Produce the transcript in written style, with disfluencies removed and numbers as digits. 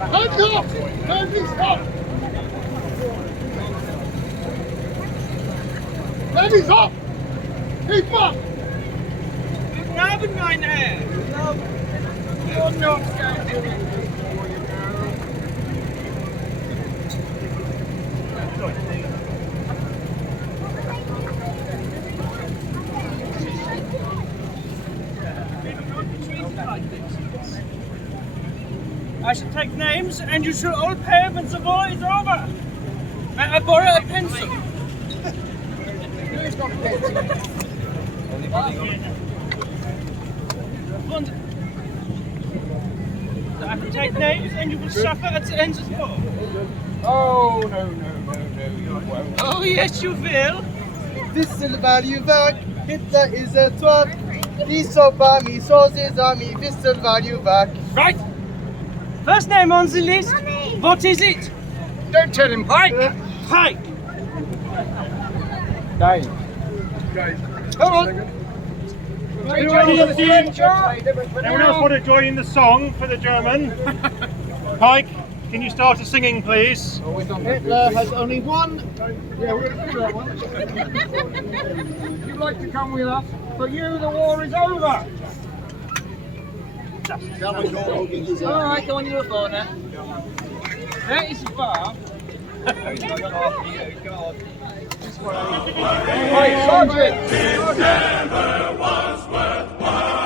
Hands off! Hands stop! Hands off! Keep up! Guten Abend, mein Herr. You're not going to it. I shall take names and you shall all pay when the war is over. May I borrow a pencil? Who's got a pencil? And I can take names and you will suffer at the end of the war. Oh, no, you won't. Oh, yes, you will. Visselvaljuvak, Hitler is a twat. Vi så på mi så ses ami Visselvaljuvak. Right. First name on the list. What is it? Don't tell him, Pike! Pike. Dave. Come on! Anyone else want to join in the song for the German? Pike, can you start a singing, please? Hitler has only one. Yeah, we're going to do that one. If you'd like to come with us, for you the war is over! Alright, go on your phone now. That is the bar. Right, Sergeant! Never was worth while.